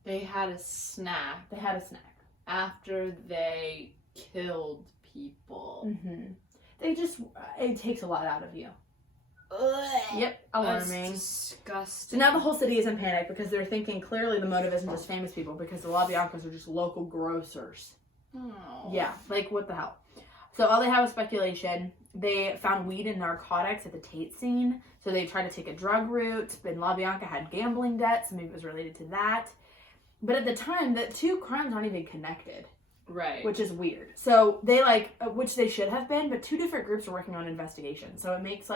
They had a snack. They had a snack after they killed people. Mm-hmm. It takes a lot out of you. Ugh. Yep, alarming. That's So disgusting. now the whole city is in panic because they're thinking clearly the motive isn't just famous people because the LaBiancas are just local grocers. Oh. Yeah, like what the hell? So all they have is speculation. They found weed and narcotics at the Tate scene, so they tried to take a drug route. And LaBianca had gambling debts, maybe it was related to that. But at the time, the two crimes aren't even connected. Right. Which is weird. So they which they should have been, but two different groups are working on investigation. So it makes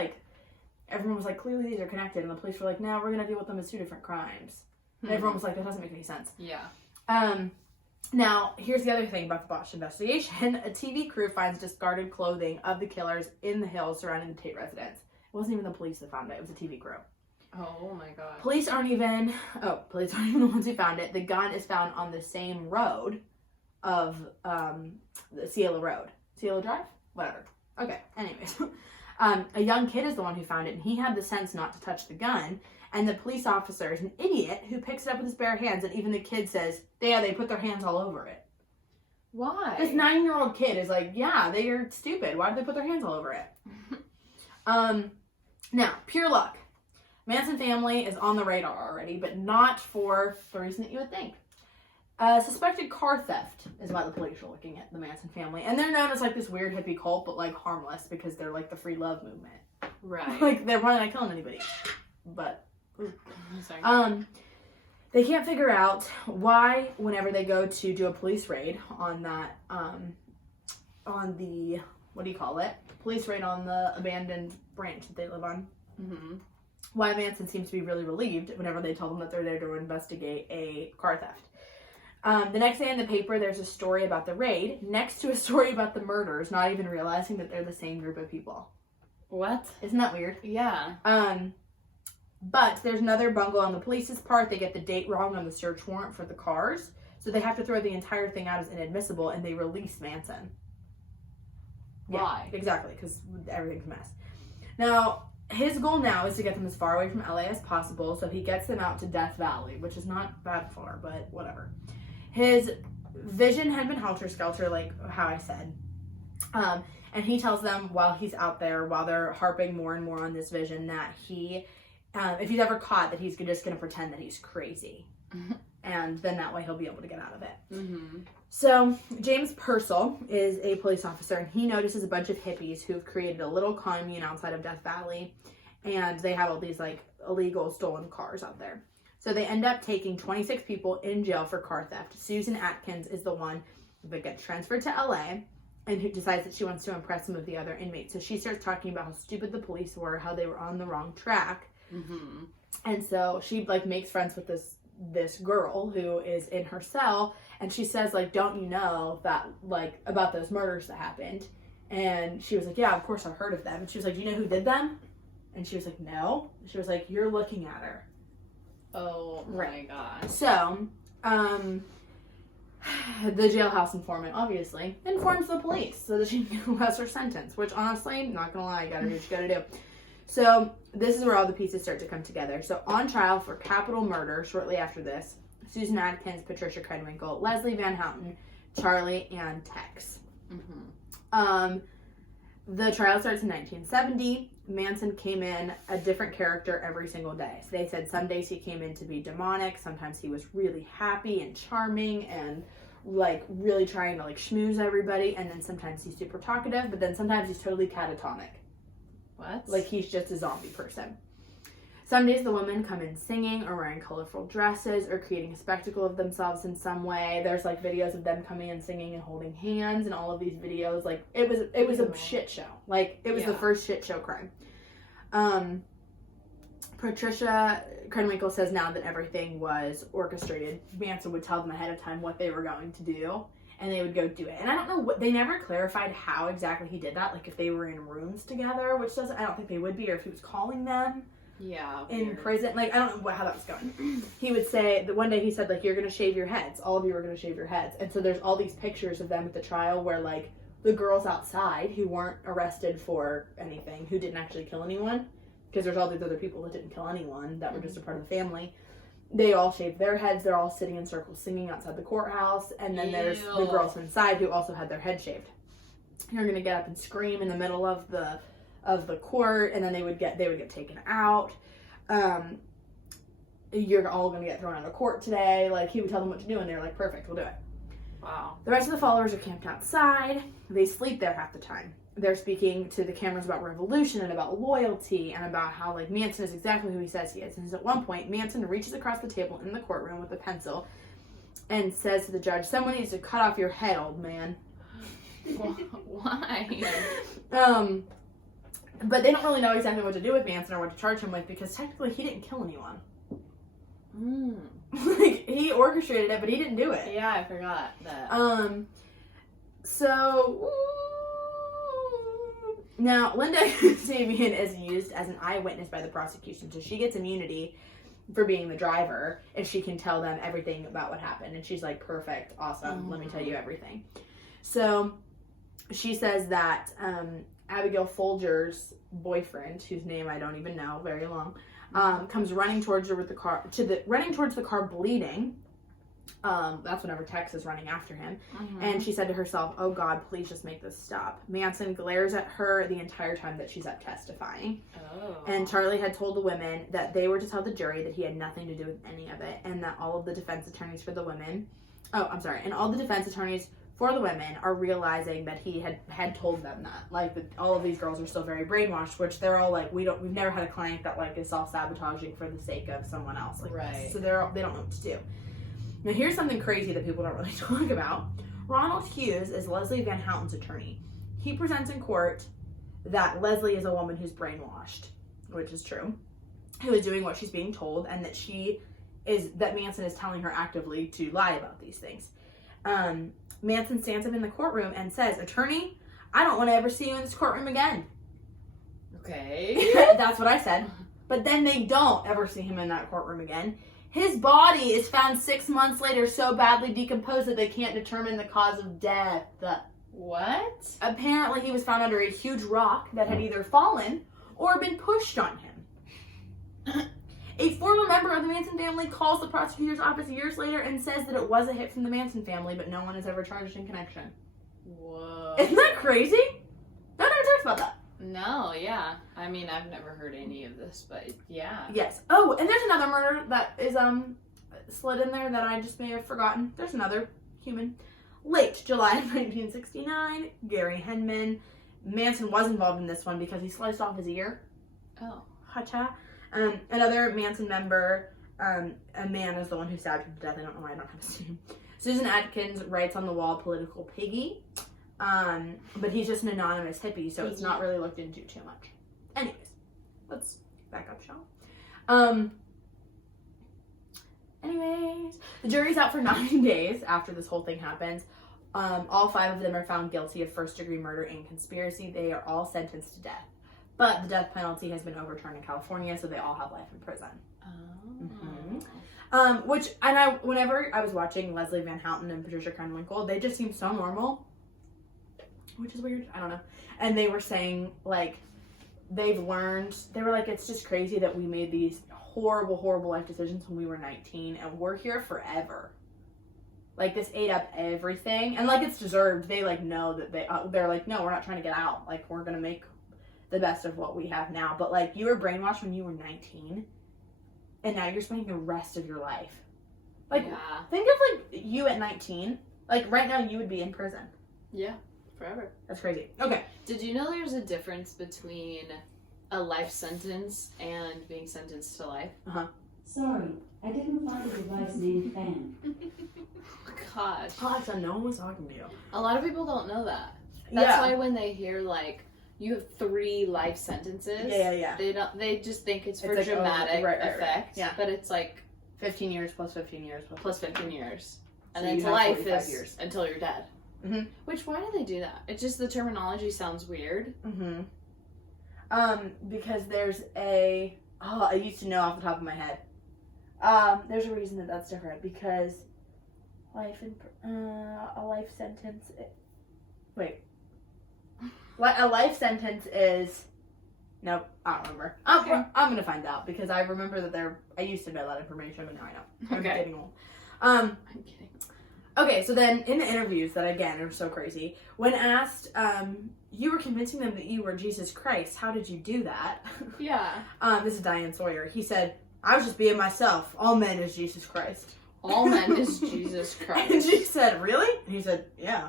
everyone was like, clearly these are connected, and the police were like, no, we're going to deal with them as two different crimes. And everyone was like, that doesn't make any sense. Yeah. Now, here's the other thing about the botched investigation. A TV crew finds discarded clothing of the killers in the hills surrounding the Tate residence. It wasn't even the police that found it. It was a TV crew. Oh my god. Police aren't even the ones who found it. The gun is found on the same road of the Cielo Road. Cielo Drive? Whatever. Okay, anyways. A young kid is the one who found it, and he had the sense not to touch the gun. And the police officer is an idiot who picks it up with his bare hands, and even the kid says, yeah, they put their hands all over it. Why? This 9-year-old kid is like, yeah, they are stupid. Why did they put their hands all over it? Now, pure luck. Manson family is on the radar already, but not for the reason that you would think. Suspected car theft is why the police are looking at the Manson family. And they're known as like this weird hippie cult, but like harmless because they're like the free love movement. Right. Like they're probably not killing anybody. But Sorry. they can't figure out why whenever they go to do a police raid on that on the police raid on the abandoned ranch that they live on. Mm-hmm. Why Manson seems to be really relieved whenever they tell them that they're there to investigate a car theft. The next day in the paper, there's a story about the raid next to a story about the murders, not even realizing that they're the same group of people. What? Isn't that weird? Yeah. But there's another bungle on the police's part. They get the date wrong on the search warrant for the cars, so they have to throw the entire thing out as inadmissible, and they release Manson. Why? Yeah, exactly, because everything's a mess. Now, his goal now is to get them as far away from LA as possible, so he gets them out to Death Valley, which is not that far, but whatever. His vision had been helter-skelter, like how I said. And he tells them while he's out there, while they're harping more and more on this vision, that he, if he's ever caught, that he's just going to pretend that he's crazy. And then that way he'll be able to get out of it. Mm-hmm. So, James Purcell is a police officer, and he notices a bunch of hippies who've created a little commune outside of Death Valley, and they have all these, like, illegal stolen cars out there. So they end up taking 26 people in jail for car theft. Susan Atkins is the one that gets transferred to LA, and who decides that she wants to impress some of the other inmates. So she starts talking about how stupid the police were, how they were on the wrong track. Mm-hmm. And so she, like, makes friends with this girl who is in her cell, and she says, like, don't you know that, like, about those murders that happened? And she was like, yeah, of course I've heard of them. And she was like, do you know who did them? And she was like, no. She was like, you're looking at her. Oh my god. So, the jailhouse informant obviously informs the police so that she can get a lesser sentence, which honestly, not gonna lie, you gotta do what you gotta do. So, this is where all the pieces start to come together. So, on trial for capital murder shortly after this, Susan Atkins, Patricia Krenwinkel, Leslie Van Houten, Charlie, and Tex. Mm-hmm. The trial starts in 1970. Manson came in a different character every single day. So they said some days he came in to be demonic, sometimes he was really happy and charming and like really trying to like schmooze everybody, and then sometimes he's super talkative, but then sometimes he's totally catatonic. What? Like he's just a zombie person. Some days the women come in singing or wearing colorful dresses or creating a spectacle of themselves in some way. There's like videos of them coming in singing and holding hands, and all of these videos, like it was a shit show. Like it was the first shit show crime. Patricia Krenwinkel says now that everything was orchestrated. Manson would tell them ahead of time what they were going to do, and they would go do it. And I don't know what, they never clarified how exactly he did that, like if they were in rooms together, which doesn't, I don't think they would be, or if he was calling them. Yeah. In weird. prison. Like, I don't know how that was going. He would say that one day he said, like, you're going to shave your heads. All of you are going to shave your heads. And so there's all these pictures of them at the trial where, like, the girls outside who weren't arrested for anything, who didn't actually kill anyone, because there's all these other people that didn't kill anyone that were just a part of the family. They all shaved their heads. They're all sitting in circles singing outside the courthouse. And then there's the girls inside who also had their head shaved. You're going to get up and scream in the middle of the court, and then they would get taken out. You're all going to get thrown out of court today. Like, he would tell them what to do, and they're like, perfect, we'll do it. Wow. The rest of the followers are camped outside. They sleep there half the time. They're speaking to the cameras about revolution and about loyalty and about how, like, Manson is exactly who he says he is. And at one point, Manson reaches across the table in the courtroom with a pencil and says to the judge, someone needs to cut off your head, old man. Why? But they don't really know exactly what to do with Manson or what to charge him with, because technically he didn't kill anyone. Like, he orchestrated it, but he didn't do it. Yeah, I forgot that. So now Linda Kasabian is used as an eyewitness by the prosecution, so she gets immunity for being the driver if she can tell them everything about what happened. And she's like, perfect, awesome, let me tell you everything. So she says that Abigail Folger's boyfriend, whose name I don't even know, very long, comes running towards her with the car, running towards the car bleeding. That's whenever Tex is running after him. And she said to herself, oh God, please just make this stop. Manson glares at her the entire time that she's up testifying. And Charlie had told the women that they were to tell the jury that he had nothing to do with any of it, and that all of the defense attorneys for the women, and all the defense attorneys for the women are realizing that he had told them that. Like, all of these girls are still very brainwashed, which they're all like, we've never had a client that like is self-sabotaging for the sake of someone else. Like, right. So they don't know what to do. Now, here's something crazy that people don't really talk about. Ronald Hughes is Leslie Van Houten's attorney. He presents in court that Leslie is a woman who's brainwashed, which is true, who is doing what she's being told, and that Manson is telling her actively to lie about these things. Manson stands up in the courtroom and says, attorney, I don't want to ever see you in this courtroom again. Okay. That's what I said. But then they don't ever see him in that courtroom again. His body is found 6 months later so badly decomposed that they can't determine the cause of death. What? Apparently he was found under a huge rock that had either fallen or been pushed on him. A former member of the Manson family calls the prosecutor's office years later and says that it was a hit from the Manson family, but no one is ever charged in connection. Whoa. Isn't that crazy? No one ever talks about that. No, yeah. I mean, I've never heard any of this, but yeah. Yes. Oh, and there's another murder that is slid in there that I just may have forgotten. There's another human. Late July of 1969, Gary Henman. Manson was involved in this one because he sliced off his ear. Oh. Hacha. Another Manson member, a man is the one who stabbed him to death. I don't know why I don't have his name. Susan Atkins writes on the wall, political piggy. But he's just an anonymous hippie, so it's not really looked into too much. Anyways, let's back up, shall we? Anyways, the jury's out for 9 days after this whole thing happens. All 5 of them are found guilty of first-degree murder and conspiracy. They are all sentenced to death. But the death penalty has been overturned in California, so they all have life in prison. Whenever I was watching Leslie Van Houten and Patricia Krenwinkel, they just seemed so normal, which is weird. I don't know. And they were saying, like, they were like, it's just crazy that we made these horrible, horrible life decisions when we were 19, and we're here forever. Like, this ate up everything, and, like, it's deserved. They, like, know that they're like, no, we're not trying to get out. Like, we're gonna make the best of what we have now. But, like, you were brainwashed when you were 19, and now you're spending the rest of your life. Like, think of, like, you at 19. Like, right now, you would be in prison. Yeah, forever. That's crazy. Okay. Did you know there's a difference between a life sentence and being sentenced to life? Sorry, I didn't find a device named Fan. Gosh. Alexa, no one was talking to you. A lot of people don't know that. That's why when they hear, like, you have 3 life sentences. Yeah. They just think it's for like, dramatic right. effect. Yeah. But it's like 15 years plus 15 years plus 15 years. And So then you to have life 45 is years. until you're dead. Mhm. Which, why do they do that? It's just the terminology sounds weird. Because there's I used to know off the top of my head. There's a reason that's different, because a life sentence. A life sentence is. Nope, I don't remember. I'm gonna find out, because I remember that I used to know that information, but now I don't. I'm getting old. I'm kidding. Okay, so then in the interviews that, again, are so crazy, when asked, you were convincing them that you were Jesus Christ, how did you do that? Yeah. This is Diane Sawyer. He said, I was just being myself. All men is Jesus Christ. All men is Jesus Christ. And she said, really? And he said, yeah.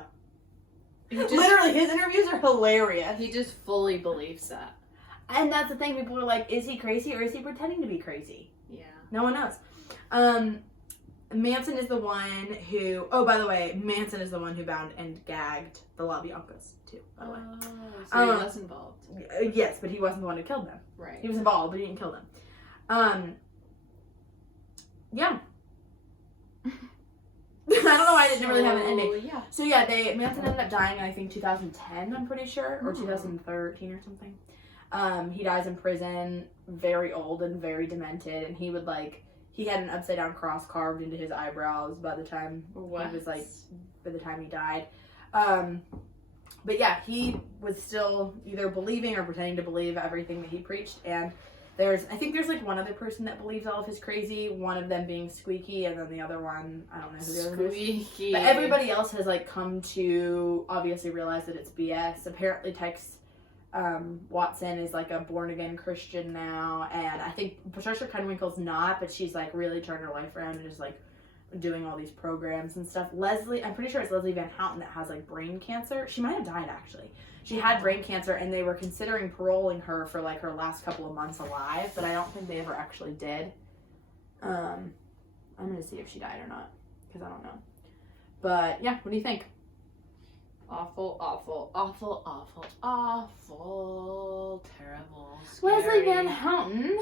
Just, Literally, his interviews are hilarious. he just fully believes that. And that's the thing. People are like, is he crazy or is he pretending to be crazy? Yeah. No one knows. Manson is the one who... Oh, by the way, Manson is the one who bound and gagged the LaBiancas, too, by the way. So he was involved. Yes, but he wasn't the one who killed them. Right. He was involved, but he didn't kill them. Yeah. I don't know why I didn't really have an ending. Yeah. So yeah, Manson ended up dying in I think 2010, I'm pretty sure, or 2013 or something. He dies in prison, very old and very demented, and he had an upside down cross carved into his eyebrows by the time he died. But yeah, he was still either believing or pretending to believe everything that he preached, and I think there's like one other person that believes all of his crazy, one of them being Squeaky, and then the other one, I don't know who the other one is. Squeaky. But everybody else has like come to obviously realize that it's BS. Apparently Tex Watson is like a born again Christian now, and I think Patricia Krenwinkel's not, but she's like really turned her life around and is like doing all these programs and stuff. Leslie, I'm pretty sure it's Leslie Van Houten that has like brain cancer. She might have died actually. She had brain cancer, and they were considering paroling her for like her last couple of months alive, but I don't think they ever actually did. I'm gonna see if she died or not, because I don't know. But yeah, what do you think? Awful, awful, awful, awful, awful, terrible, scary. Leslie Van Houten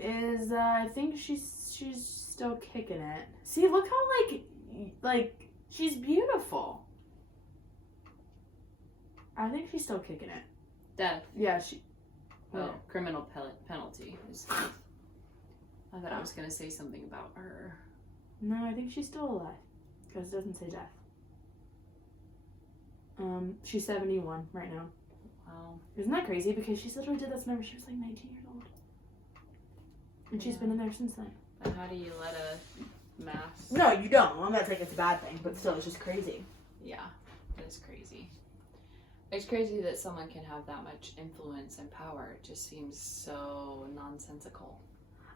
is I think she's still kicking it. See, look how like she's beautiful. I think she's still kicking it. Death. Yeah, she. Well, criminal penalty is death. I thought I was gonna say something about her. No, I think she's still alive because it doesn't say death. She's 71 right now. Wow. Isn't that crazy? Because she literally did this whenever she was like 19 years old. And she's been in there since then. But how do you let a mass? No, you don't. I'm not saying it's a bad thing, but still, it's just crazy. Yeah, it's crazy. It's crazy that someone can have that much influence and power. It just seems so nonsensical.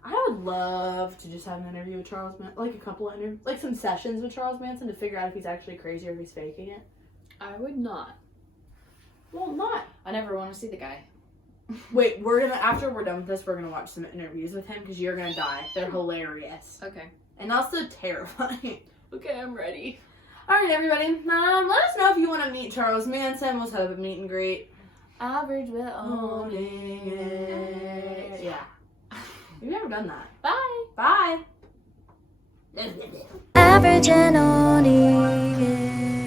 I would love to just have an interview with Charles Manson, like a couple of like some sessions with Charles Manson to figure out if he's actually crazy or if he's faking it. I would not. Well, not. I never want to see the guy. Wait, after we're done with this, we're gonna watch some interviews with him because you're gonna die. They're hilarious. Okay. And also terrifying. Okay, I'm ready. Alright, everybody. Let us know if you want to meet Charles Manson. We'll set up a meet and greet. Average will owning it. Yeah. We've never done that. Bye. Bye. Average and owning it.